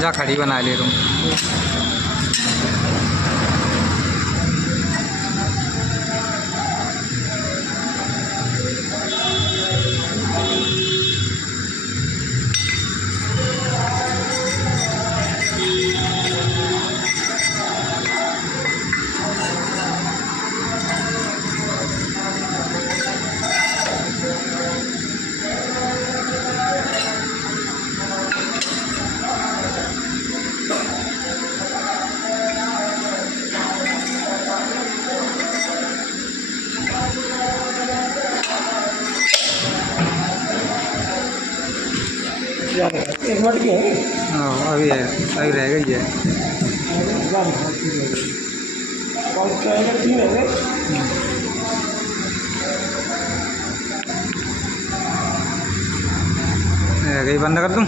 जा खड़ी बना ले तुम। एक मिनट की है। हाँ अभी है, अभी रह गई है। रह गई, बंद कर दूँ।